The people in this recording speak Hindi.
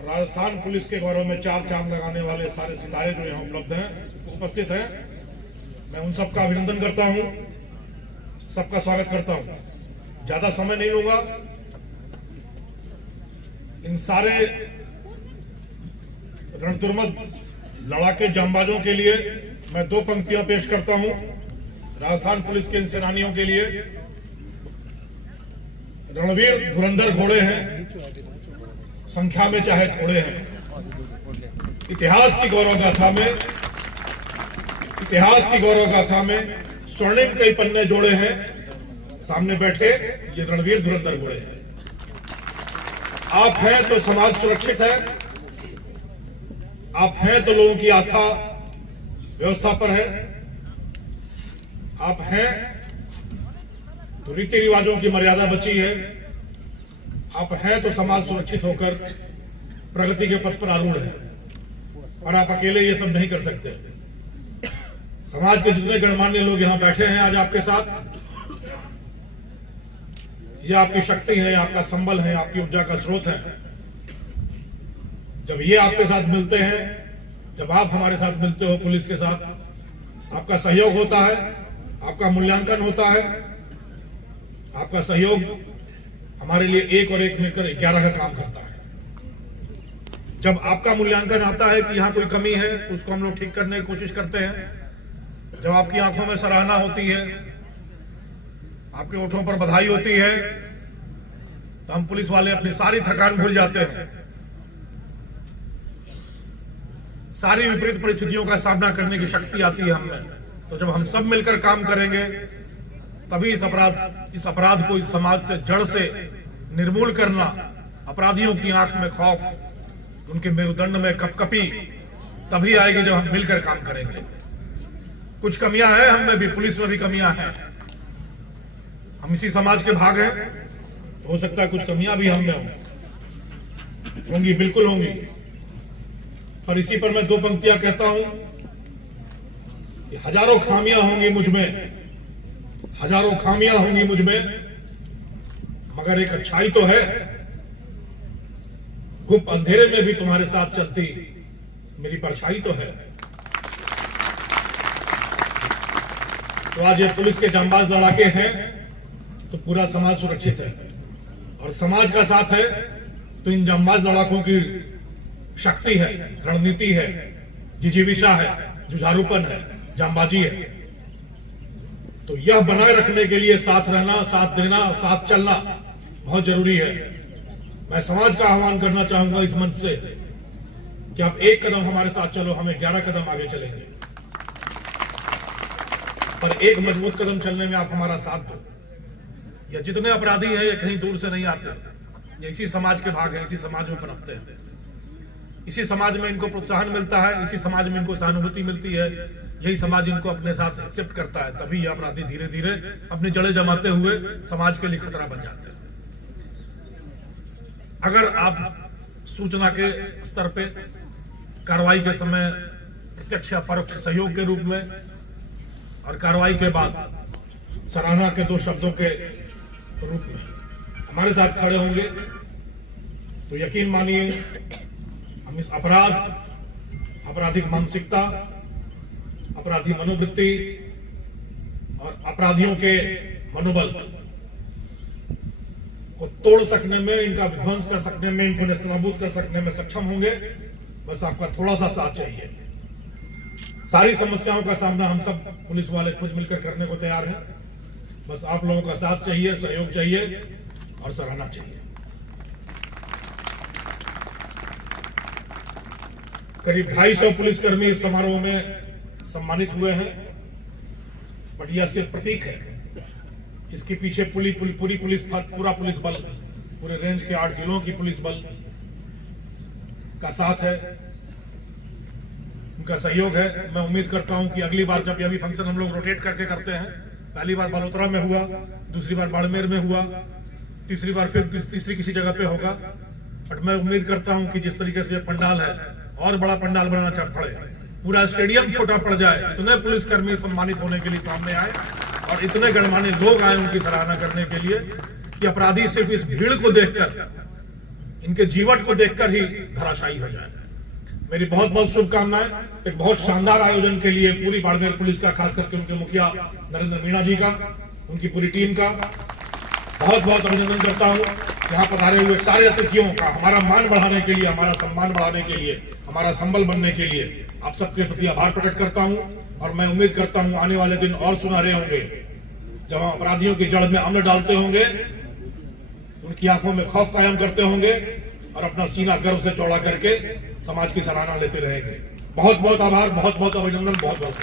राजस्थान पुलिस के गौरव में चार चांद लगाने वाले सारे सितारे जो यहाँ उपलब्ध हैं, उपस्थित हैं, मैं उन सबका अभिनंदन करता हूँ, सबका स्वागत करता हूँ। ज्यादा समय नहीं लूंगा। इन सारे रणतुर्मत लड़ाके जांबाजों के लिए मैं दो पंक्तियां पेश करता हूं। राजस्थान पुलिस के इन सेनानियों के लिए रणवीर धुरंधर घोड़े हैं, संख्या में चाहे थोड़े हैं। इतिहास की गौरव गाथा में स्वर्णिम कई पन्ने जोड़े हैं। सामने बैठे ये रणवीर धुरंधर घोड़े हैं। आप हैं तो समाज सुरक्षित है, आप हैं तो लोगों की आस्था व्यवस्था पर है, आप हैं तो रीति रिवाजों की मर्यादा बची है, आप हैं तो समाज सुरक्षित होकर प्रगति के पथ पर आरूढ़ है। और आप अकेले ये सब नहीं कर सकते। समाज के जितने गणमान्य लोग यहां बैठे हैं आज आपके साथ, ये आपकी शक्ति है, आपका संबल है, आपकी ऊर्जा का स्रोत है। जब ये आपके साथ मिलते हैं, जब आप हमारे साथ मिलते हो पुलिस के साथ, आपका सहयोग होता है, आपका मूल्यांकन होता है। आपका सहयोग हमारे लिए एक और एक मिलकर 11 का काम करता है। जब आपका मूल्यांकन आता है कि यहां कोई कमी है, उसको हम लोग ठीक करने की कोशिश करते हैं। जब आपकी आंखों में सराहना होती है, आपके ओठों पर बधाई होती है, तो हम पुलिस वाले अपनी सारी थकान भूल जाते हैं। सारी विपरीत परिस्थितियों का सामना करने की शक्ति आती है हमें। तो जब हम सब मिलकर काम करेंगे, तभी इस अपराध को इस समाज से जड़ से निर्मूल करना, अपराधियों की आंख में खौफ, उनके मेरुदंड में कपकपी तभी आएगी जब हम मिलकर काम करेंगे। कुछ कमियां हैं हम में भी, पुलिस में भी कमियां हैं। हम इसी समाज के भाग हैं, हो सकता है कुछ कमियां भी हम में होंगी, बिल्कुल होंगी। पर इसी पर मैं दो पंक्तियां कहता हूं कि हजारों खामियां होंगी मुझ में, हजारों खामियां होंगी मुझ में, मगर एक अच्छाई तो है। गुप्त अंधेरे में भी तुम्हारे साथ चलती मेरी परछाई तो है। तो आज ये पुलिस के जांबाज लड़ाके हैं तो पूरा समाज सुरक्षित है, और समाज का साथ है तो इन जांबाज लड़ाकों की शक्ति है, रणनीति है, जिजीविषा है, जुझारूपन है, जांबाजी है। तो यह बनाए रखने के लिए साथ रहना, साथ देना, साथ चलना बहुत जरूरी है। मैं समाज का आह्वान करना चाहूंगा इस मंच से कि आप एक कदम हमारे साथ चलो, हम 11 कदम आगे चलेंगे। पर एक मजबूत कदम चलने में आप हमारा साथ दो। या जितने अपराधी हैं ये कहीं दूर से नहीं आते, ये इसी समाज के भाग हैं, इसी समाज में पनपते हैं, इसी समाज में इनको प्रोत्साहन मिलता है, इसी समाज में इनको सहानुभूति मिलती है, यही समाज इनको अपने साथ एक्सेप्ट करता है। तभी ये अपराधी धीरे धीरे अपनी जड़ें जमाते हुए समाज के लिए खतरा बन जाते हैं। अगर आप सूचना के स्तर पे कार्रवाई के समय प्रत्यक्ष या परोक्ष सहयोग के रूप में और कार्रवाई के बाद सराहना के 2 शब्दों के रूप में हमारे साथ खड़े होंगे, तो यकीन मानिए हम इस आपराधिक मानसिकता, अपराधी मनोवृत्ति और अपराधियों के मनोबल को तोड़ सकने में, इनका विध्वंस कर सकने में, इनको नेस्तनाबूद कर सकने में सक्षम होंगे। बस आपका थोड़ा सा साथ चाहिए। सारी समस्याओं का सामना हम सब पुलिस वाले खुद मिलकर करने को तैयार हैं। बस आप लोगों का साथ चाहिए, सहयोग चाहिए और सराहना चाहिए। करीब 250 पुलिसकर्मी इस समारोह में सम्मानित हुए हैं, बट यह सिर्फ प्रतीक है। इसके पीछे पूरा पुलिस बल, पूरे रेंज के 8 जिलों की पुलिस बल का साथ है, उनका सहयोग है। मैं उम्मीद करता हूं कि अगली बार जब यह भी फंक्शन हम लोग रोटेट करके करते हैं, पहली बार बलोतरा में हुआ, दूसरी बार बाड़मेर में हुआ, तीसरी बार फिर तीसरी किसी जगह पे होगा, बट मैं उम्मीद करता हूं कि जिस तरीके से पंडाल है और बड़ा पंडाल बनाना पड़े, पूरा स्टेडियम छोटा पड़ जाए, इतने पुलिसकर्मी सम्मानित होने के लिए सामने आए और इतने गणमान्य लोग आए उनकी सराहना करने के लिए कि अपराधी सिर्फ इस भीड़ को देखकर इनके जीवन को देखकर ही धराशायी हो जाए। मेरी बहुत बहुत शुभकामनाएं एक बहुत शानदार आयोजन के लिए पूरी बाड़मेर पुलिस का, खास करके उनके मुखिया नरेंद्र मीणा जी का, उनकी पूरी टीम का बहुत बहुत अभिनंदन करता हूं। यहाँ पधारे हुए सारे अतिथियों का हमारा मान बढ़ाने के लिए, हमारा सम्मान बढ़ाने के लिए, हमारा संबल बनने के लिए आप सबके प्रति आभार प्रकट करता हूं। और मैं उम्मीद करता हूं आने वाले दिन और सुनहरे होंगे, जब हम अपराधियों की जड़ में अम्ल डालते होंगे, उनकी आंखों में खौफ कायम करते होंगे और अपना सीना गर्व से चौड़ा करके समाज की सराहना लेते रहेंगे। बहुत बहुत आभार, बहुत बहुत अभिनंदन, बहुत बहुत